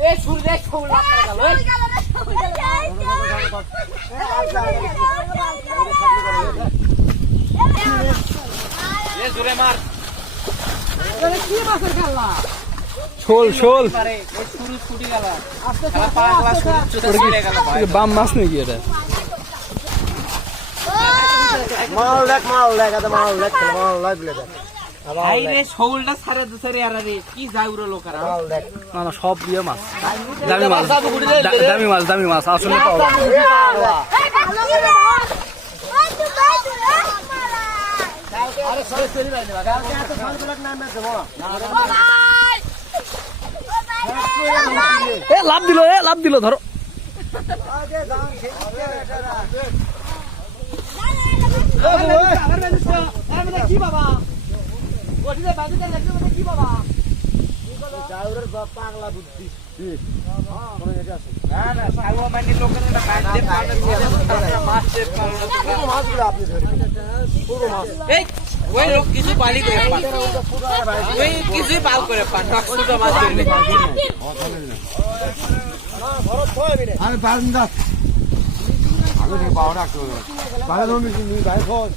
এ সূর্য শোল লাগা গেল এ জোরে মার এটা কি মাছের খেলা? শোল শোল পারে এ শুরু ছুটি গেল খেলা পাগলা শুরু ছুটে গেল ভাই বাম মাছ নাকি এটা? মাল দেখ মাল দেখ ভাই রে শোলটা ছাড়ে দছরে আর রে কি যায় উড়ো লোকারা মাল দেখ না না সব দিয়ে মাছ দামি মাছ দামি মাছ আসলে পাওয়া যায়। আরে সরে চলি ভাই না কালকে এত ফল ব্লক নাম আছে বড় লাভ দিল ধরো আগে গান খেলতে আমার বেলুসটা আমি কি বাবা ওটিতে বাজুতে লাগবে মানে কি বাবা জাউরের পাগলা বুদ্ধি কোন এটা আছে না না সালুয়া মানে লোকেরা না কাটতে পারে মাছ শেষ করে পুরো মাছগুলো আপনি ধরবেন পুরো মাছ এই ওই লোক কিছু পালি করে পান ওই কিছু পাল করে পান ছোট মাছ ধরলে ভরত কই বিনে আমি বান্দা আমি পাওয়া রাখতে হবে বাইরে ধরুন ভাই খোঁজ